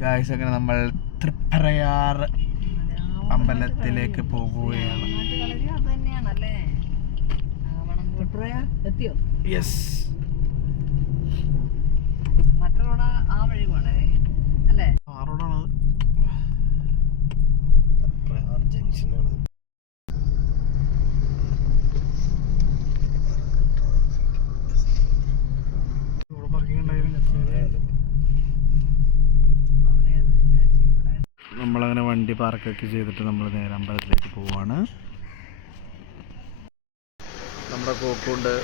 Guys അങ്ങനെ നമ്മൾ തൃപ്രയാർ അമ്പലത്തിലേക്ക് പോകുകയാണ്. യെസ്, മറ്റേ റോഡ് ആ വഴി പോണേ അല്ലേ? ആ റോഡാണ് തൃപ്രയാർ ജംഗ്ഷനാണ്. നമ്മളങ്ങനെ വണ്ടി പാർക്കൊക്കെ ചെയ്തിട്ട് നമ്മൾ നേരെ അമ്പലത്തിലേക്ക് പോവാണ്. നമ്മുടെ കോക്കുണ്ട്.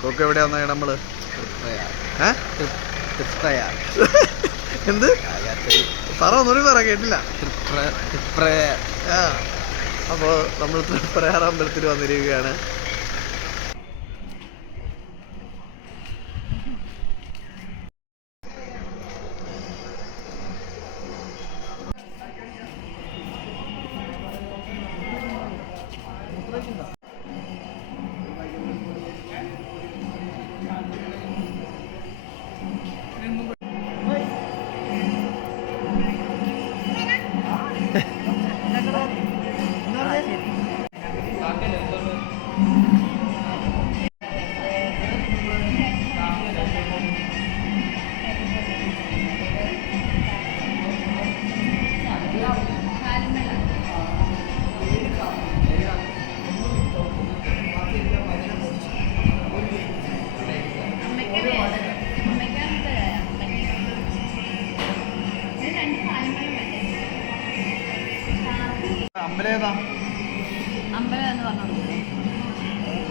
കോക്ക് എവിടെയാന്ന് നമ്മള് എന്ത് പറ ഒന്നുകൂടി പറ, കേട്ടില്ല. അപ്പോൾ നമ്മൾ തൃപ്രയാർ അമ്പലത്തിൽ വന്നിരിക്കുകയാണ്.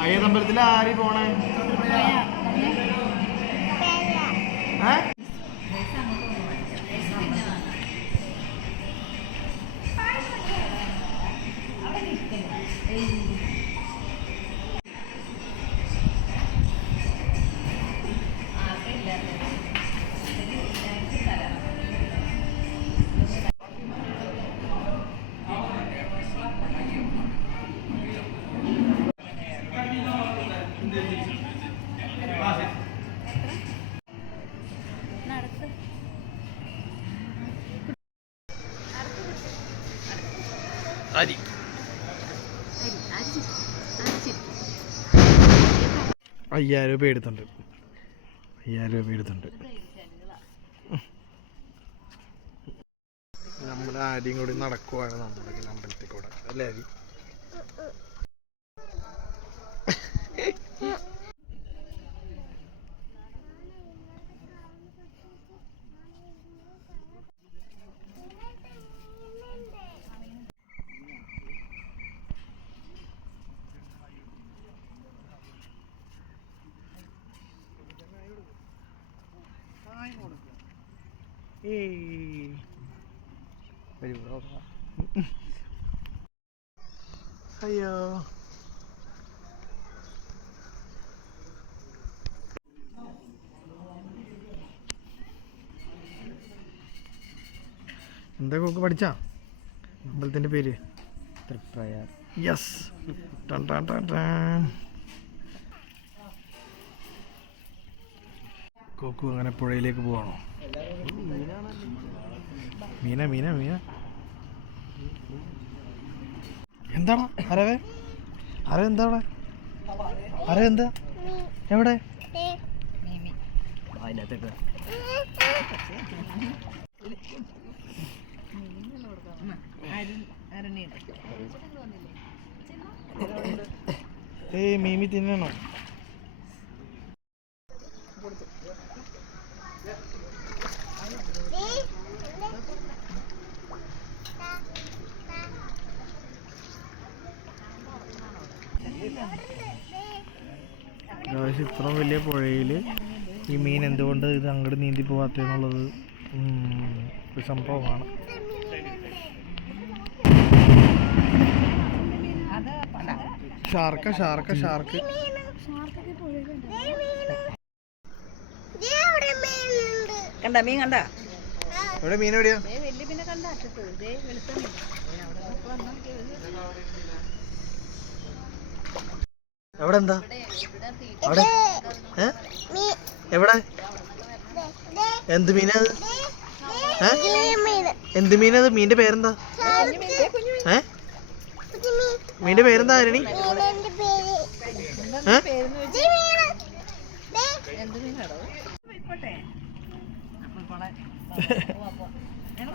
അയ്യമ്പലത്തിൽ ആര് പോണേ? അരി 5000 രൂപ എടുത്തുണ്ട്. 5000 രൂപ എടുത്തുണ്ട്. നമ്മുടെ ആദ്യം കൂടി നടക്കുവാണ് നമ്മുടെ അമ്പലത്തിൽ കൂടെ അല്ലേ അരി? അയ്യോ, എന്താ കോക്ക് പഠിച്ചാ അമ്പലത്തിന്റെ പേര്? തൃപ്രയാർ. യെസ്. കോക്കു അങ്ങനെ പുഴയിലേക്ക് പോവാണോ? മീന മീന മീന എന്താണ് അരവേ? അര എന്താ അവിടെ? അര എന്താ എവിടെ? ഏയ് മീമി തിന്നണോ? ഇത്ര വലിയ പുഴയിൽ ഈ മീൻ എന്തുകൊണ്ട് ഇത് അങ്ങോട്ട് നീന്തി പോകാത്തെന്നുള്ളത് ഒരു സംഭവമാണ്. ഷാർക്ക് ഷാർക്ക് ഷാർക്ക് കണ്ട മീൻ കണ്ട എവിടെ? മീൻ എവിടെയാ? എവിടെ? എന്താ അവിടെ? എവിടെ? എന്ത് മീനാ? എന്ത് മീനത്? മീൻ്റെ പേരെന്താ? മീൻ്റെ പേരെന്താ ആരണി?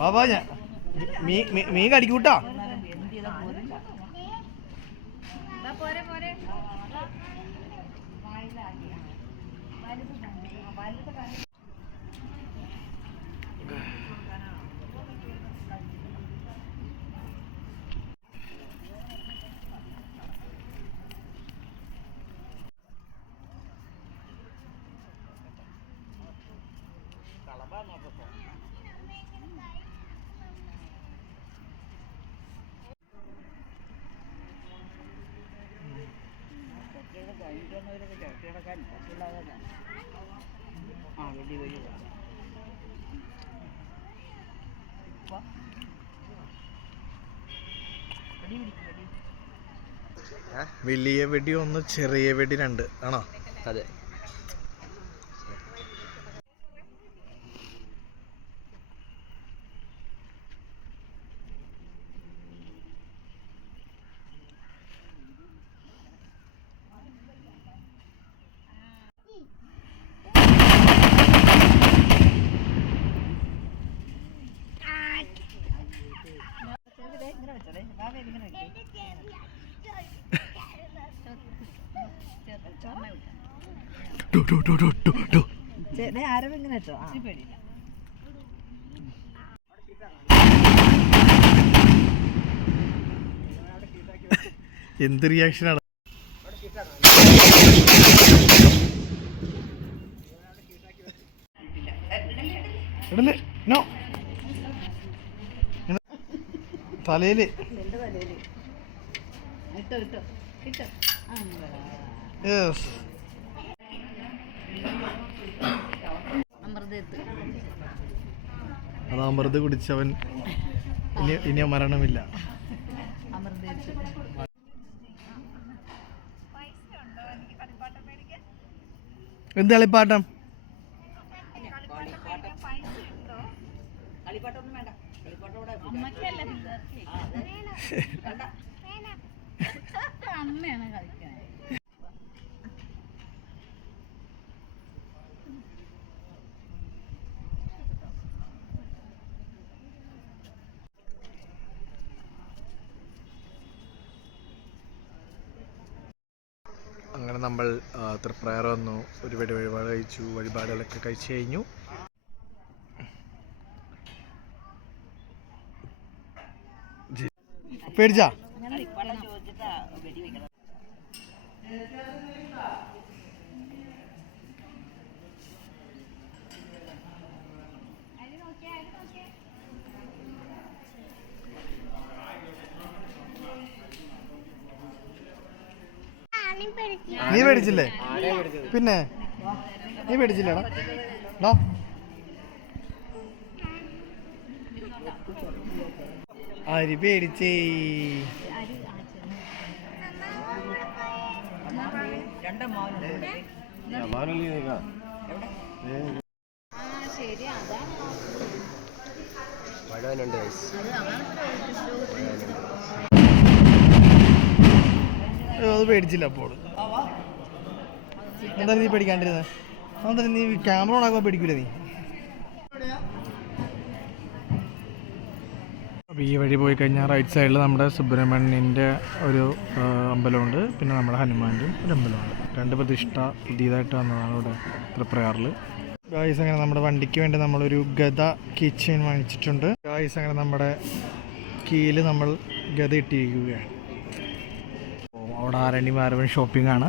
ബാബാ ഞാൻ മീൻ കടിക്കൂട്ടാ. വലിയ വെടി 1, ചെറിയ വെടി 2 ആണോ? അതെ. ആരവിങ്ങനെ വെച്ചോ. എന്ത് റിയാക്ഷനാണ്? തലയില് അത് അമൃത് കുടിച്ചവൻ ഇനി മരണമില്ല. എന്ത് കളിപ്പാട്ടം? അമ്മയാണ് കളിക്കാൻ. അങ്ങനെ നമ്മൾ തൃപ്രയാർ വന്നു. ഒരു വഴിപാട് കഴിച്ചു. വഴിപാടുകളൊക്കെ കഴിച്ചു കഴിഞ്ഞു. പേടിച്ചാ? നീ പേടിച്ചില്ലേ? പിന്നെ നീ പേടിച്ചില്ലേടാ? അരി പേടിച്ചേ. അത് പേടിച്ചില്ല. അപ്പോൾ എന്തായാലും നീ പേടിക്കാണ്ടിരുന്നത്? എന്തായാലും നീ ക്യാമറ ഓൺ ആക്കുമ്പോൾ പേടിക്കൂല നീ? അപ്പോൾ ഈ വഴി പോയി കഴിഞ്ഞാൽ റൈറ്റ് സൈഡിൽ നമ്മുടെ സുബ്രഹ്മണ്യൻ്റെ ഒരു അമ്പലമുണ്ട്. പിന്നെ നമ്മുടെ ഹനുമാൻ്റെയും ഒരു അമ്പലമുണ്ട്. 2 പ്രതിഷ്ഠ പുതിയതായിട്ട് വന്നതാണ് ഇവിടെ തൃപ്രയാറിൽ. ഗായ്സ് അങ്ങനെ നമ്മുടെ വണ്ടിക്ക് വേണ്ടി നമ്മളൊരു ഗദ കീച്ചെയിൻ വാങ്ങിച്ചിട്ടുണ്ട്. ഗായ്സ് അങ്ങനെ നമ്മുടെ കീയിൽ നമ്മൾ ഗദ ഇട്ടിരിക്കുകയാണ്. അവിടെ ആരണ്ടി മാരവൻ ഷോപ്പിംഗ് ആണ്.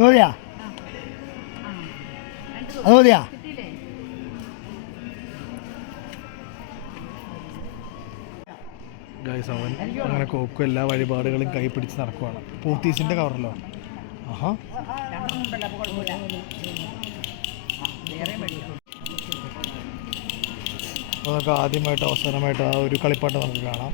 മതിയാ? അത് മതിയാ? ഗൈസ് അവൻ അങ്ങനെ കോക്കും എല്ലാ വഴിപാടുകളും കൈ പിടിച്ച് നടക്കുവാണ്. പോത്തീസിൻ്റെ കവറല്ലോ. ആഹാ, അപ്പോൾ നമുക്ക് ആദ്യമായിട്ട് അവസാനമായിട്ട് ആ ഒരു കളിപ്പാട്ടം നമുക്ക് കാണാം.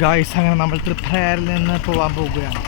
ഗായ്സ് അങ്ങനെ നമ്മൾ തൃപ്രയാറിൽ നിന്ന് പോകാൻ പോകുകയാണ്.